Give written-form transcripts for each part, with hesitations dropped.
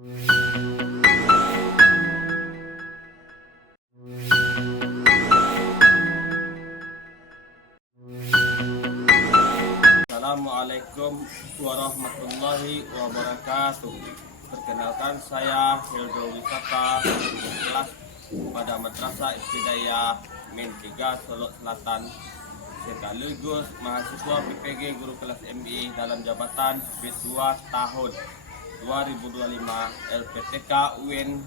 Assalamualaikum warahmatullahi wabarakatuh. Perkenalkan, saya Hildo Wisata, kelas pada Madrasah Ibtidaiyah Min 3 Solo Selatan, sekaligus mahasiswa PPG Guru Kelas MI dalam jabatan B2 tahun 2025 LPTK UIN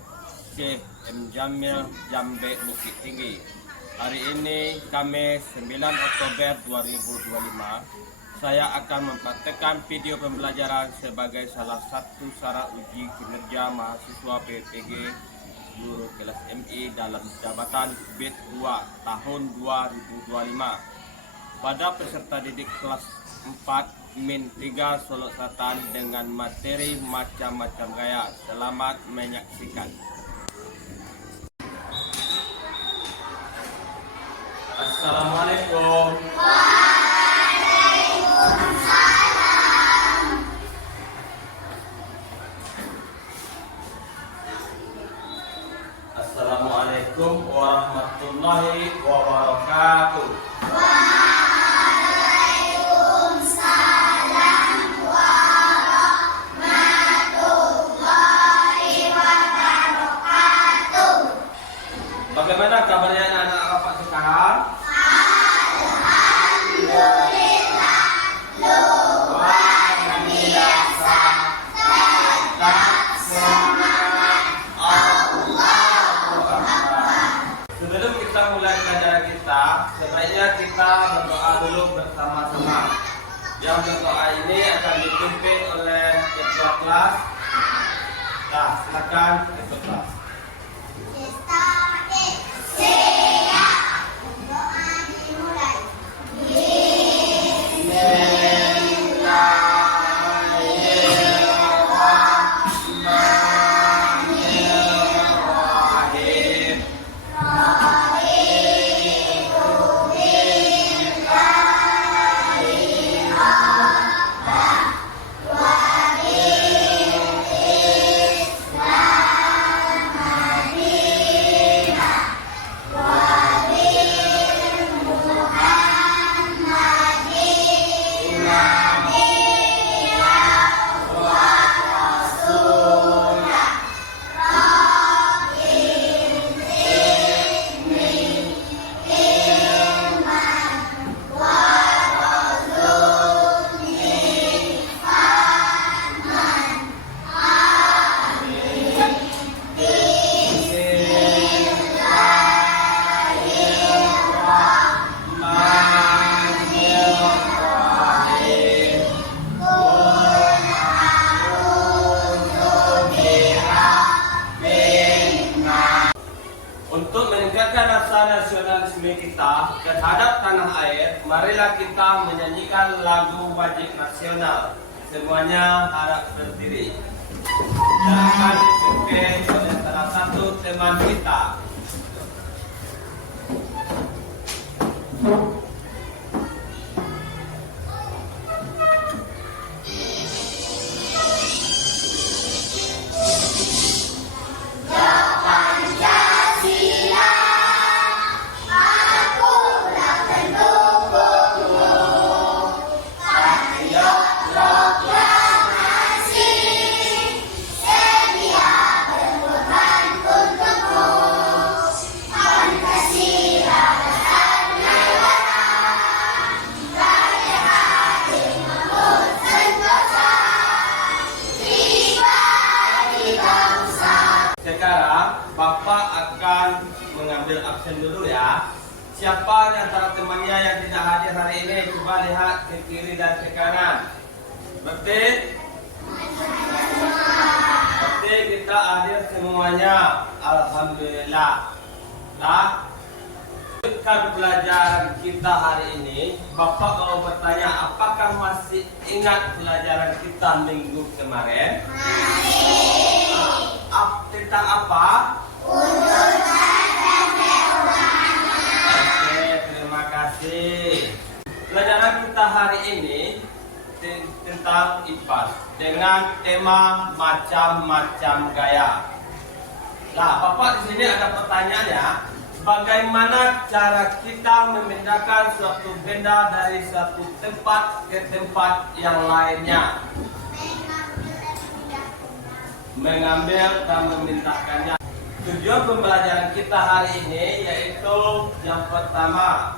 Syekh M. Jamil Jambe Bukit Tinggi. Hari ini Kamis 9 Oktober 2025. Saya akan mempraktekkan video pembelajaran sebagai salah satu syarat uji kinerja mahasiswa PPG Guru Kelas MI dalam jabatan B2 tahun 2025 pada peserta didik kelas 4 Min 3 Solo Selatan dengan materi macam-macam gaya. Selamat menyaksikan. Assalamualaikum. Assalamualaikum warahmatullahi wabarakatuh. Waalaikumsalam warahmatullahi wabarakatuh. Bagaimana kabarnya anak-anak Bapak sekarang? Alhamdulillah, luar biasa. Tetap semangat. Allahu Akbar. Sebelum kita mulai pelajaran kita, sebaiknya kita berdoa dulu bersama-sama. Yang berdoa ini akan dipimpin oleh ketua kelas. Nah, silakan ketua kelas. Siap. Doa dimulai. Bismillahirrahmanirrahim. Untuk meningkatkan rasa nasionalisme kita terhadap tanah air, marilah kita menyanyikan lagu wajib nasional. Semuanya harap berdiri. Dan akan dipimpin oleh salah satu teman kita. Sekarang Bapak akan mengambil absen dulu ya. Siapa di antara temannya yang tidak hadir hari ini? Coba lihat ke kiri dan ke kanan. Berarti kita hadir semuanya. Alhamdulillah. Nah, lanjutkan pelajaran kita hari ini. Bapak mau bertanya, apakah masih ingat pelajaran kita minggu kemarin? Tentang apa? Urusan dan perubahan. Oke, terima kasih. Pelajaran kita hari ini tentang IPAS. dengan tema macam-macam gaya. Nah, Bapak di sini ada pertanyaannya, bagaimana cara kita memindahkan suatu benda dari satu tempat ke tempat yang lainnya? Mengambil dan memindahkannya. Tujuan pembelajaran kita hari ini yaitu yang pertama,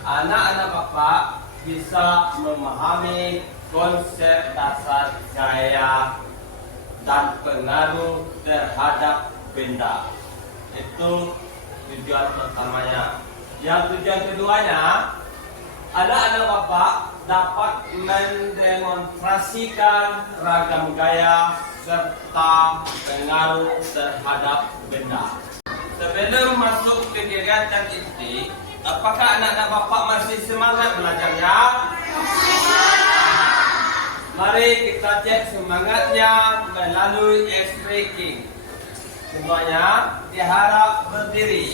anak-anak Bapak bisa memahami konsep dasar gaya dan pengaruh terhadap benda. Itu tujuan pertamanya. Yang tujuan keduanya, anak-anak Bapak dapat mendemonstrasikan ragam gaya serta pengaruh terhadap benda. Sebelum masuk ke kegiatan inti, apakah anak-anak Bapak masih semangat belajarnya? Mari kita cek semangatnya melalui ice breaking. Semuanya diharap berdiri.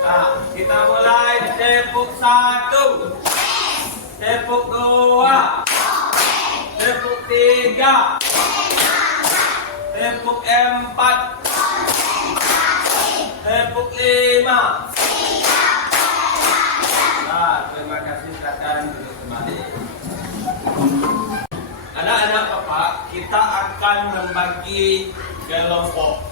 Nah, kita mulai tepuk 1, tepuk 2, tepuk 3, tepuk 4, tepuk 5. Nah, terima kasih, silakan duduk kembali. Anak-anak Bapak, kita akan membagi kelompok.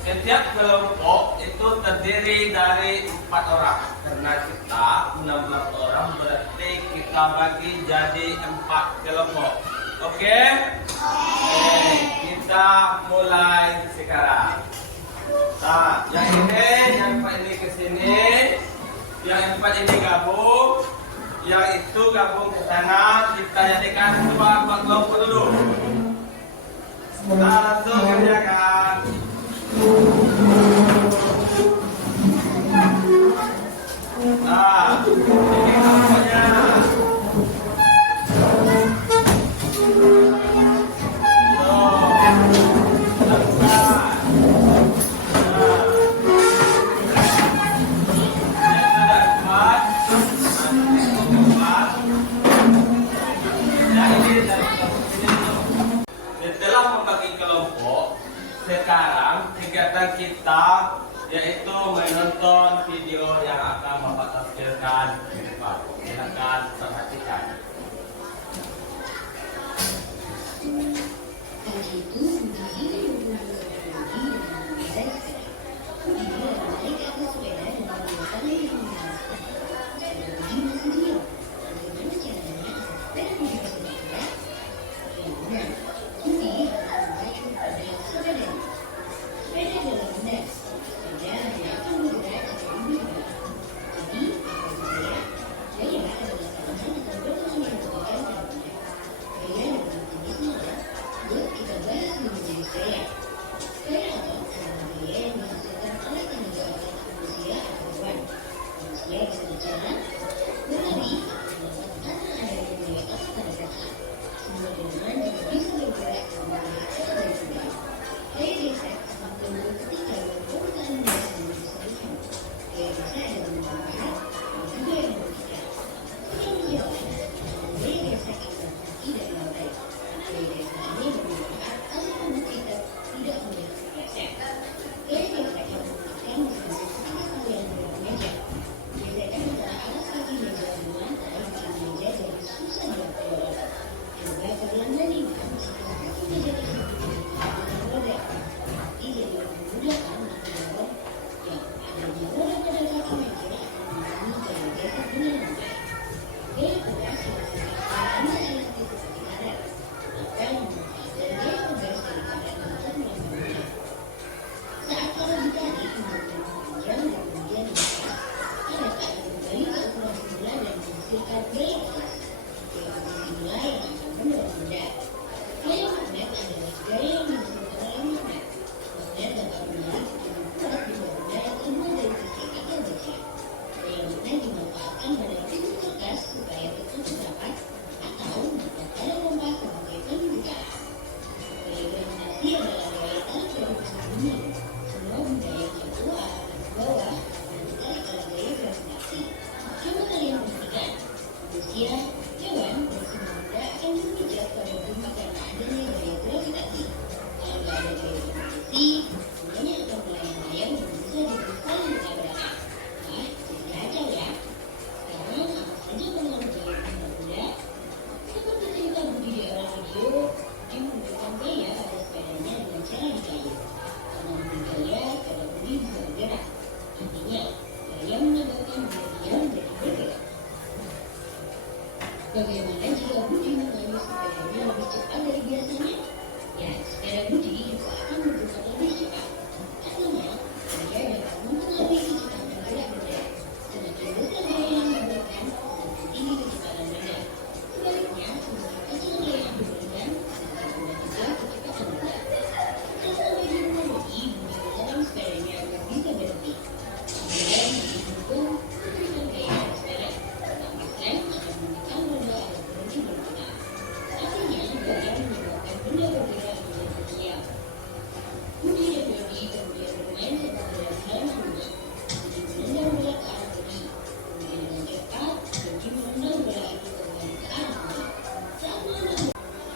Setiap kelompok itu terdiri dari 4 orang. Karena kita 16 orang, berarti kita bagi jadi 4 kelompok. Oke? Oke, kita mulai sekarang. Nah, yang ini, yang 4 ini ke sini, yang 4 ini gabung, yang itu gabung ke sana. Kita jadikan 4 kelompok dulu. Kita langsung kerjakan. Nah, ini kelompoknya. Setelah membagi kelompok, sekarang kegiatan kita yaitu menonton video yang akan Bapak tampilkan di depan. Silakan perhatikan.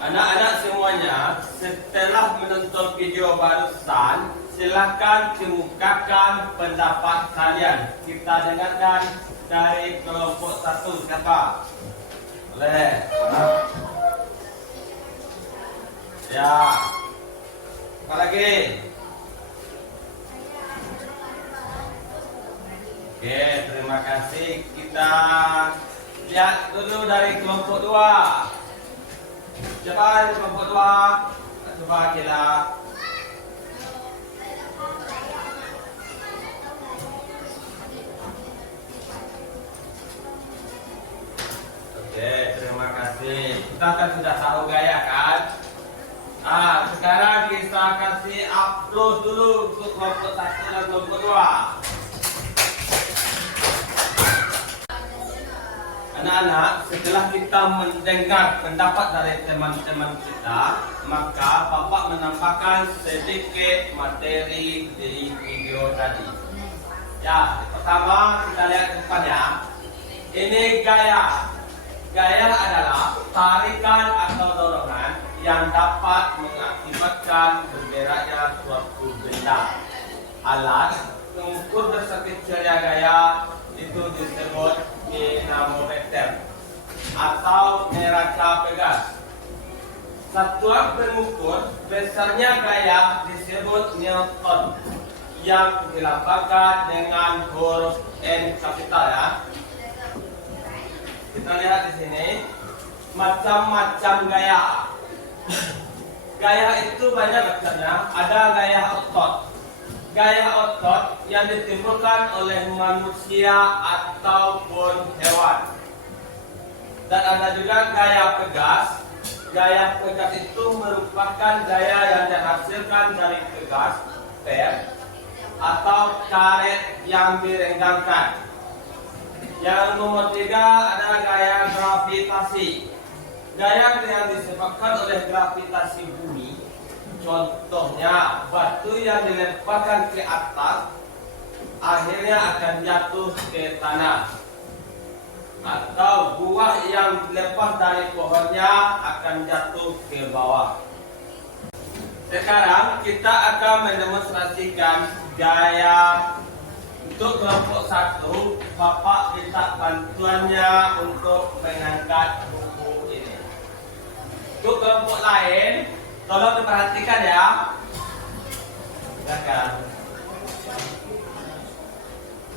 Anak-anak semuanya, setelah menonton video barusan, silakan kemukakan pendapat kalian. Kita dengarkan dari kelompok 1. Siapa? Boleh. Ya. Apa lagi? Oke, terima kasih. Kita lihat dulu dari kelompok 2. Siapa dari kelompok 2? Coba kita. Oke, terima kasih. Kita kan sudah tahu gaya kan? Sekarang kita kasih upload dulu untuk kelompok 1 dan kelompok 2. Anak-anak, setelah kita mendengar pendapat dari teman-teman kita, maka Bapak menambahkan sedikit materi di video tadi. Ya, pertama kita lihat ke depan ya. Ini gaya. Gaya adalah tarikan atau dorongan yang dapat mengakibatkan bergeraknya suatu benda. Alat mengukur bersekecilnya gaya itu disebut dinamometer atau neraca pegas. Satuan pengukur besarnya gaya disebut Newton yang dilambangkan dengan huruf N kapital ya. Kita lihat di sini macam-macam gaya. Gaya itu banyak macamnya. Ada gaya otot. Gaya otot yang ditimbulkan oleh manusia ataupun hewan. Dan ada juga gaya pegas. Gaya pegas itu merupakan gaya yang dihasilkan dari pegas, per, atau karet yang direnggangkan. Yang nomor 3 ada gaya gravitasi. Gaya yang disebabkan oleh gravitasi bumi. Contohnya, batu yang dilemparkan ke atas akhirnya akan jatuh ke tanah. Atau buah yang dilepas dari pohonnya akan jatuh ke bawah. Sekarang kita akan mendemonstrasikan gaya. Untuk kelompok 1, Bapak minta bantuannya untuk mengangkat buku ini. Untuk kelompok lain, tolong diperhatikan ya. Silakan.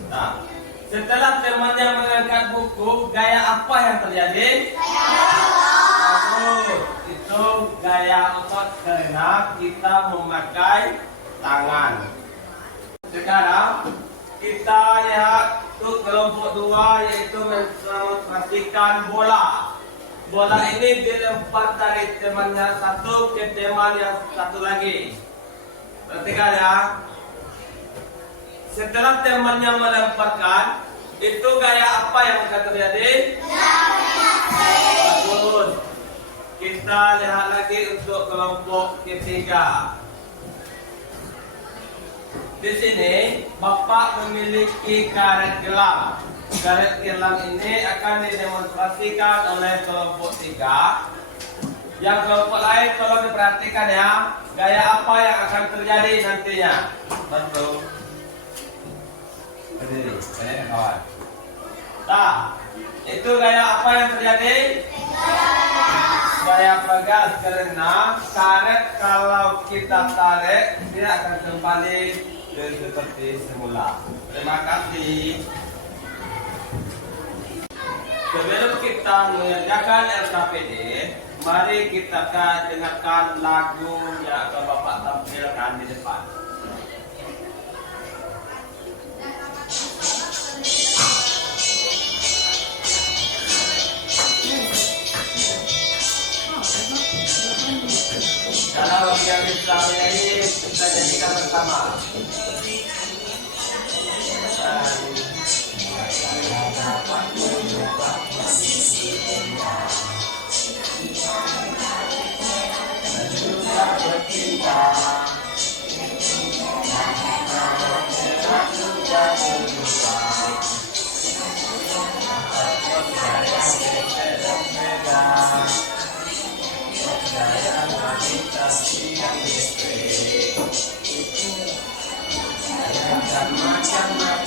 Nah, setelah temannya mengangkat buku, gaya apa yang terjadi? Itu gaya otot karena kita memakai tangan. Sekarang kita lihat untuk kelompok 2 yaitu memperhatikan bola. Bola ini dilempar dari temannya satu ke teman yang satu lagi. Perhatikan ya. Setelah temannya melemparkan, itu gaya apa yang akan terjadi? Bagus. Kita lihat lagi untuk kelompok ketiga. Di sini Bapak memiliki karet gelang. Karet gelang ini akan didemonstrasikan oleh kelompok 3. Yang kelompok lain tolong diperhatikan ya. Gaya apa yang akan terjadi nantinya? Betul. Berdiri, kawan. Nah, itu gaya apa yang terjadi? Gaya pegas karena karet kalau kita tarik dia akan kembali seperti semula. Terima kasih. Sebelum kita mengerjakan LKPD, mari kita dengarkan lagu yang akan Bapak tampilkan di depan. Kalau yang bisa menyanyi, kita nyanyikan bersama.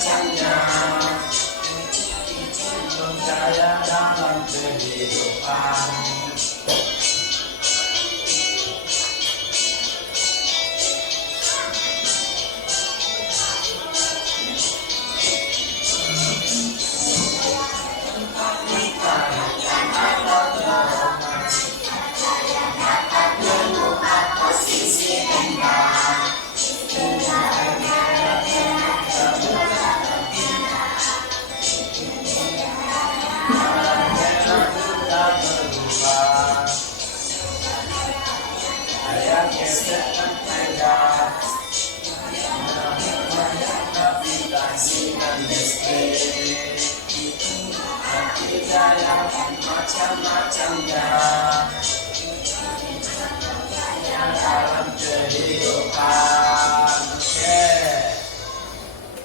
macam-macamnya untuk saya dalam kehidupan. Macam-macamnya dalam kehidupan. Oke,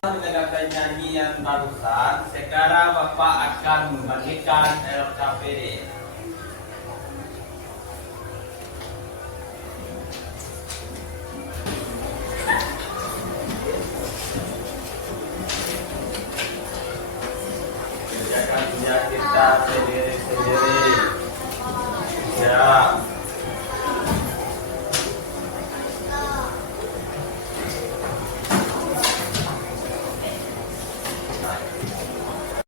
mendengarkan nyanyian barusan. Sekarang Bapak akan membagikan LKPD. Kerjakan punya kita sendiri-sendiri. Ya.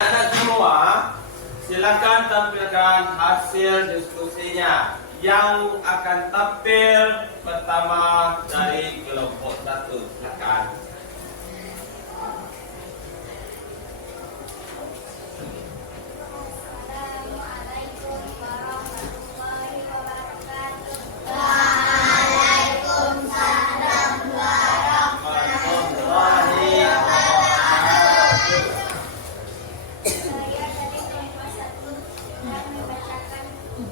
Anak semua, silakan tampilkan hasil diskusinya. Yang akan tampil pertama dari kelompok 1. Silakan. Assalamualaikum warahmatullahi wabarakatuh. Warahmatullahi wabarakatuh. Saya dari kelompok 1 yang membacakan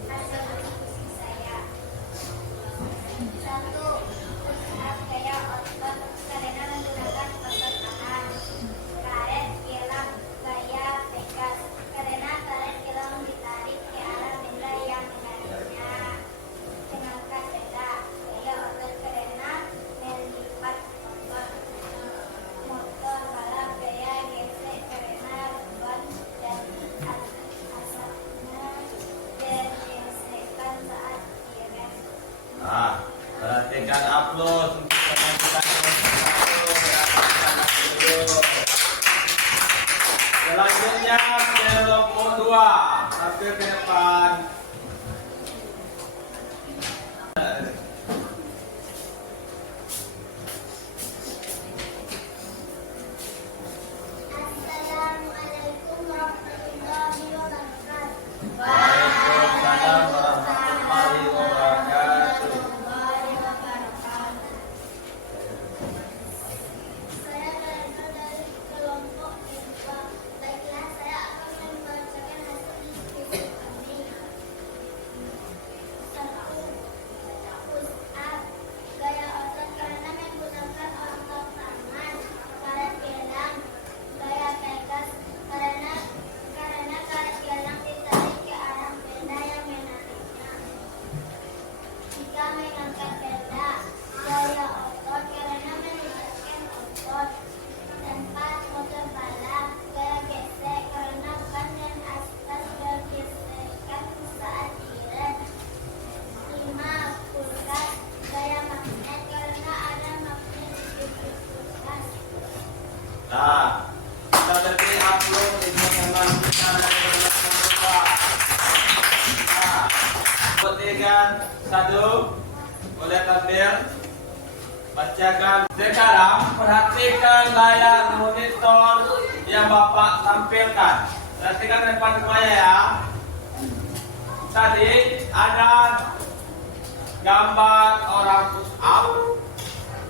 hasil diskusi saya. 1. Push-up gaya otot karena menggunakan otot tahan. Karet kilang gaya pegas karena karet kilang ditarik ke arah benda yang menariknya. Mengangkat benda gaya otot karena melipat otot. Motor balap gaya gesek karena beban dan asapnya bergesekan saat direm. Nah, perhatikan upload untuk teman-teman dulu. Selanjutnya kelompok 2 tampil ke depan. Assalamualaikum warahmatullahi wabarakatuh. Waalaikumsalam warahmatullahi wabarakatuh. Saya berasal dari kelompok kedua. Baiklah, saya akan membacakan hasil diskusi kami. 1. Push up gaya otot karena menggunakan otot tangan. Karet gelang gaya pegas karena karet gelang ditarik ke arah benda yang menariknya. 3. Mengangkat benda gaya otot karena melibatkan otot. 4. Motor balap gaya gesek karena ban dan aspal bergesekan saat direm. 5. Kulkas gaya magnet karena ada magnet di kulkas. Nah, kita beri upload untuk teman kita dari kelompok 2. Nah, ketiga 1 boleh tampil. Bacakan. Sekarang perhatikan layar monitor yang Bapak tampilkan. Perhatikan depan semuanya ya. Tadi ada gambar orang push up.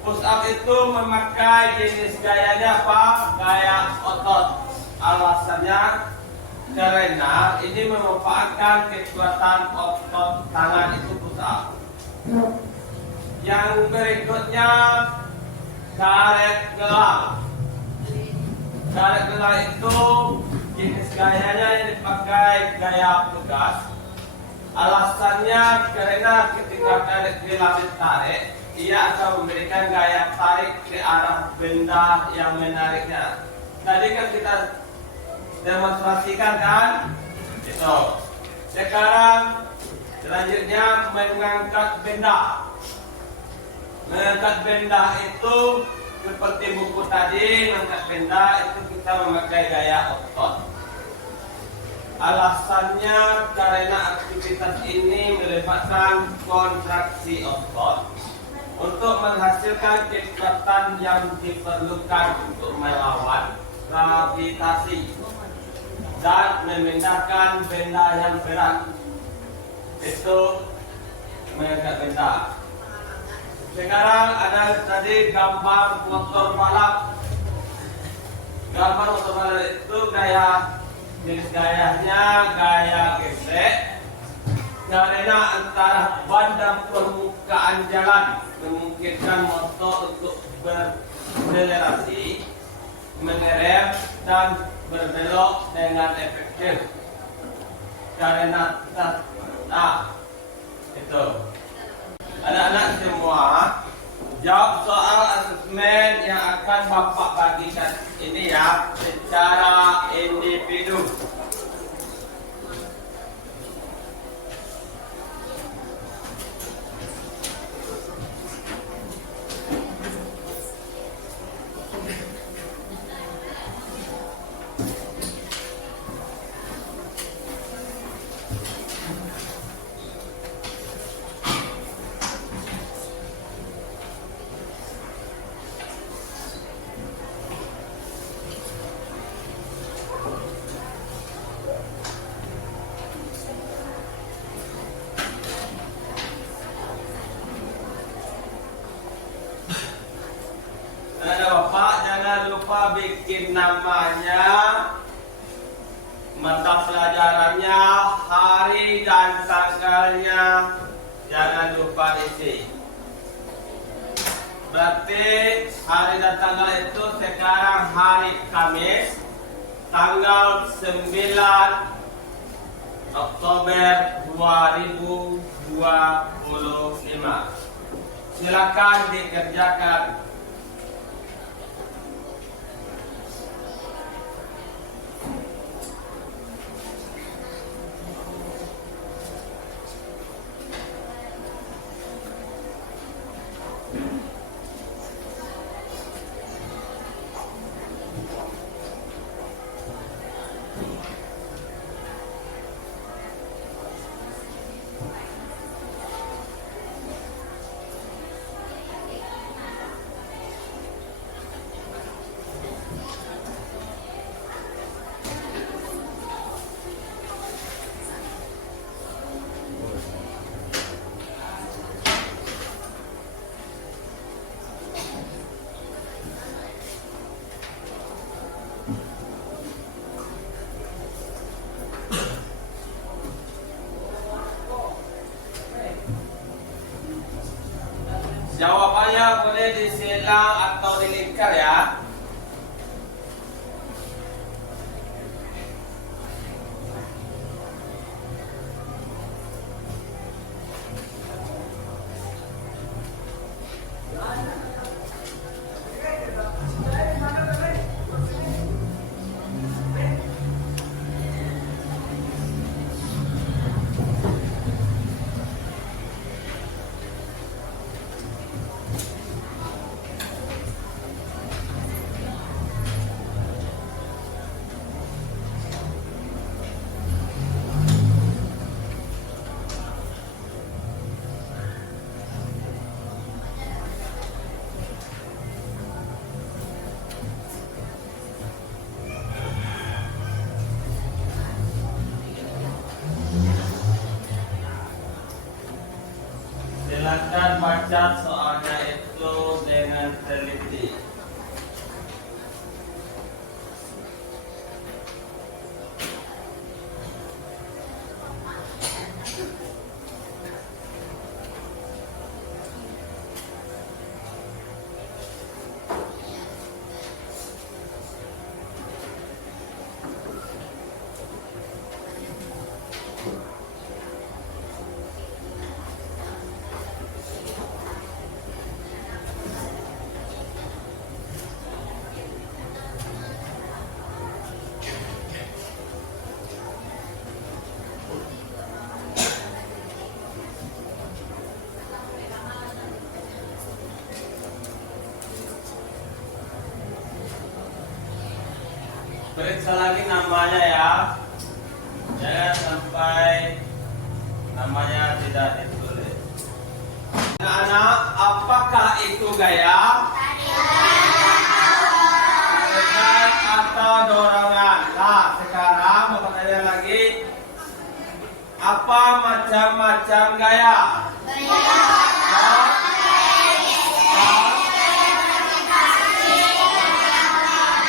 Push up itu memakai jenis gayanya apa? Gaya otot. Alasannya karena ini memanfaatkan kekuatan otot tangan itu push up. Yang berikutnya karet gelang. Karet gelang itu jenis gayanya yang dipakai gaya pegas. Alasannya karena ketika karet gelang ditarik, ia akan memberikan gaya tarik ke arah benda yang menariknya. tadi kan kita demonstrasikan kan? Itu. Sekarang selanjutnya mengangkat benda. Mengangkat benda itu seperti buku tadi, mengangkat benda itu kita memakai gaya otot. Alasannya karena aktivitas ini melibatkan kontraksi otot untuk menghasilkan kecepatan yang diperlukan untuk melawan gravitasi dan memindahkan benda yang berat. Itu mengangkat benda. Sekarang ada tadi gambar motor balap. Gambar motor balap itu jenis gayanya gaya gesek. Karena antara ban dan permukaan jalan memungkinkan motor untuk berakselerasi, mengerem dan berbelok dengan efektif. Karena itu. Anak-anak semua jawab soal asesmen yang akan Bapak bagikan ini ya secara individu. Bapak jangan lupa bikin namanya, mata pelajarannya, hari dan tanggalnya, jangan lupa isi. Berarti hari dan tanggal itu sekarang hari Kamis, tanggal 9 Oktober 2025. Silakan dikerjakan. Jawabannya boleh disilang atau dilingkar ya. Silakan baca soalnya itu dengan teliti. Periksa lagi namanya ya. Jangan sampai namanya tidak ditulis. Anak-anak, apakah itu gaya? Tarikan atau dorongan? Nah, sekarang bapak tanya lagi. Apa macam-macam gaya?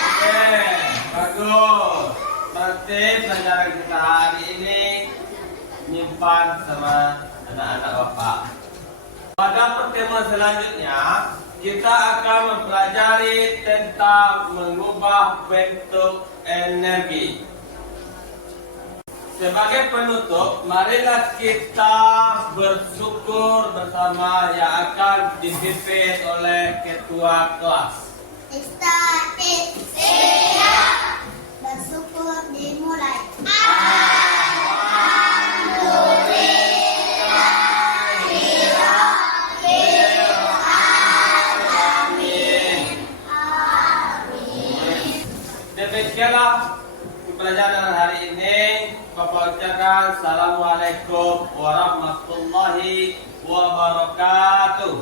Oke, bagus. Berarti pelajaran kita hari ini nyimpan sama anak-anak bapak. Pada pertemuan selanjutnya, kita akan mempelajari tentang mengubah bentuk energi. Sebagai penutup, marilah kita bersyukur bersama yang akan dipimpin oleh ketua kelas. Statik. Siap. Bersyukur dimulai. Demikianlah pelajaran hari ini. Bapak ucapkan Assalamualaikum warahmatullahi wabarakatuh.